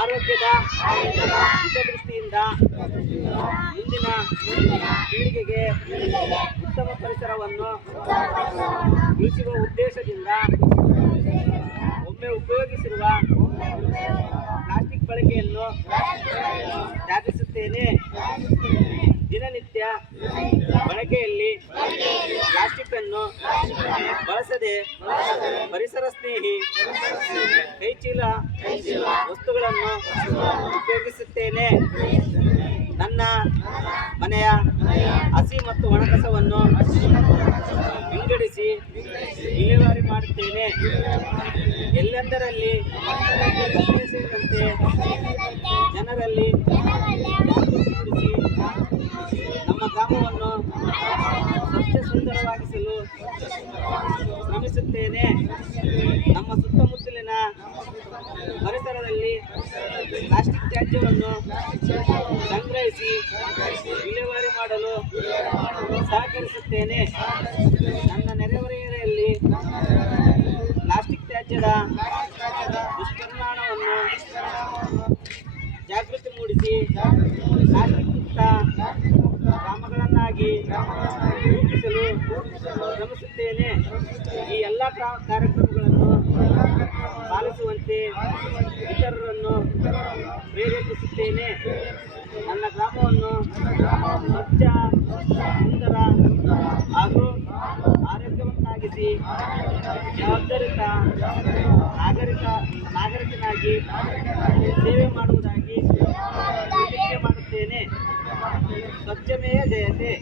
ಆರೋಗ್ಯದ ಹಿತದೃಷ್ಟಿಯಿಂದ ಮುಂದಿನ ಪೀಳಿಗೆಗೆ ಉತ್ತಮ ಪರಿಸರವನ್ನು ಉಳಿಸುವ ಉದ್ದೇಶದಿಂದ ಒಮ್ಮೆ ಉಪಯೋಗಿಸಿರುವ ಪ್ಲಾಸ್ಟಿಕ್ ಬಳಕೆಯನ್ನು ತ್ಯಜಿಸುತ್ತೇನೆ. ದಿನನಿತ್ಯ ಬಳಕೆಯಲ್ಲಿ ಪ್ಲಾಸ್ಟಿಕ್ ಅನ್ನು ಬಳಸದೆ ಪರಿಸರ ಸ್ನೇಹಿ ಕೈಚೀಲ ವಸ್ತುಗಳನ್ನು ಉಪಯೋಗಿಸುತ್ತೇನೆ. ನನ್ನ ಮನೆಯ ಹಸಿ ಮತ್ತು ಒಣಕಸವನ್ನು ವಿಂಗಡಿಸಿ ವಿಲೇವಾರಿ ಮಾಡುತ್ತೇನೆ. ಎಲ್ಲೆಂದರಲ್ಲಿ ಸೇರಿದಂತೆ ಜನರಲ್ಲಿ ಜಾಗೃತಿ ಮೂಡಿಸಿ ನಮ್ಮ ಗ್ರಾಮವನ್ನು ಸ್ವಚ್ಛ ಸುಂದರವಾಗಿಸಲು ಶ್ರಮಿಸುತ್ತೇನೆ. ನಮ್ಮ ಸುತ್ತಮುತ್ತಲಿನ ಪರಿಸರದಲ್ಲಿ ಪ್ಲಾಸ್ಟಿಕ್ ತ್ಯಾಜ್ಯವನ್ನು ಸಂಗ್ರಹಿಸಿ ವಿಲೇವಾರಿ ಮಾಡಲು ಸಹಕರಿಸುತ್ತೇನೆ. ನನ್ನ ನೆರೆಹೊರೆಯಲ್ಲಿ ಪ್ಲಾಸ್ಟಿಕ್ ತ್ಯಾಜ್ಯದ ದುಷ್ಪರಿಣಾಮವನ್ನು ಜಾಗೃತಿ ಮೂಡಿಸಿ ಪ್ಲಾಸ್ಟಿಕ್ ಮುಕ್ತ ಗ್ರಾಮಗಳನ್ನಾಗಿ ರೂಪಿಸಲು ಶ್ರಮಿಸುತ್ತೇನೆ. ಈ ಎಲ್ಲ ಕಾರ್ಯಕ್ರಮಗಳನ್ನು ಪಾಲಿಸುವಂತೆ ಇತರರನ್ನು ಪ್ರೇರೇಪಿಸುತ್ತೇನೆ. ನನ್ನ ಗ್ರಾಮವನ್ನು ಸ್ವಚ್ಛ, ಸುಂದರ ಹಾಗೂ ಆರೋಗ್ಯವಂತಾಗಿಸಿ ಜವಾಬ್ದಾರಿತ ನಾಗರಿಕನಾಗಿ ಸೇವೆ ಮಾಡುವುದಾಗಿ ಪ್ರತಿಜ್ಞೆ ಮಾಡುತ್ತೇನೆ. ಸ್ವಚ್ಛಮೇವ ಜಯತೆ.